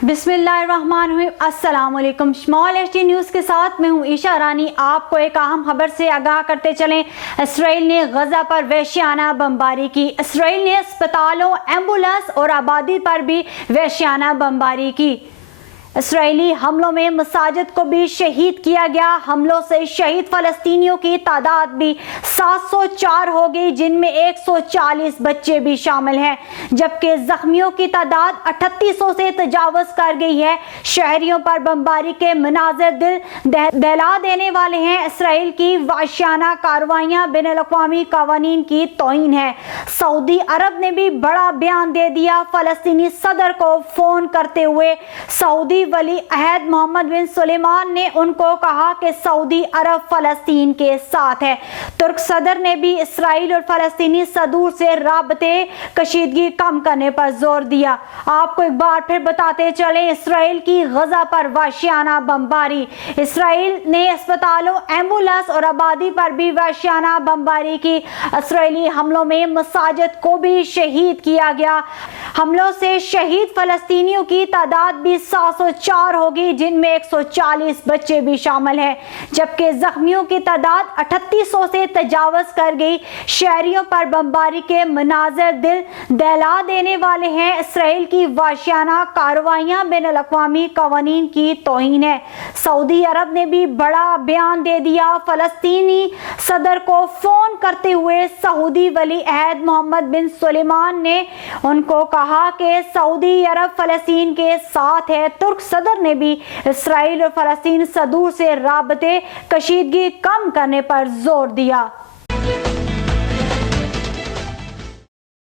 बिस्मिल्लाहिर्रहमानिर्रहीम। अस्सलाम वालेकुम। स्मॉल एचडी न्यूज़ के साथ मैं हूँ ईशा रानी। आपको एक अहम खबर से आगाह करते चलें। इसराइल ने गजा पर वहशियाना बमबारी की। इसराइल ने अस्पतालों, एम्बुलेंस और आबादी पर भी वहशियाना बमबारी की। इसराइली हमलों में मसाजिद को भी शहीद किया गया। हमलों से शहीद फ़लस्तीनियों की तादाद भी 704 हो गई, जिनमें 140 बच्चे भी शामिल हैं, जबकि जख्मियों की तादाद 3800 से तजावज़ कर गई है। शहरियों पर बमबारी के मनाज़र दिल दहला देने वाले हैं। इसराइल की वाशियाना कार्रवाइयाँ बैनुल-अक़वामी क़वानीन की तौहीन है। सऊदी अरब ने भी बड़ा बयान दे दिया। फ़लस्तीनी सदर को फ़ोन करते हुए सऊदी वली अहद मोहम्मद बिन सुलेमान ने उनको कहा कि सऊदी अरब फ़लस्तीन के साथ है। तुर्क सदर ने भी इसराइल और फ़लस्तीनी सदूर से राबते कशीदगी कम करने पर जोर दिया। आपको एक बार फिर बताते चले, इसराइल की गजा पर वाशियाना बमबारी। इसराइल ने अस्पतालों, एम्बुलेंस और आबादी पर भी वाशियाना बमबारी की। इसराइली हमलों में मसाजिद को भी शहीद किया गया। हमलों से शहीद फ़लस्तीनियों की तादाद भी 704 होगी, जिनमें 140 बच्चे भी शामिल हैं, जबकि जख्मियों की तादाद 3800 से तजावज़ कर गई। शहरियों पर बमबारी के मनाज़र दिल दहला देने वाले हैं। इसराइल की वाशियाना कार्रवाइयाँ बैनुल-अक़वामी क़वानीन की तौहीन है। सऊदी अरब ने भी बड़ा बयान दे दिया। फ़लस्तीनी सदर को फ़ोन करते हुए सऊदी वली अहद मोहम्मद बिन सुलेमान ने उनको कहा कि सऊदी अरब फ़लस्तीन के साथ है। तुर्क सदर ने भी इसराइल और फ़लस्तीन सदूर से राबते कशीदगी कम करने पर जोर दिया।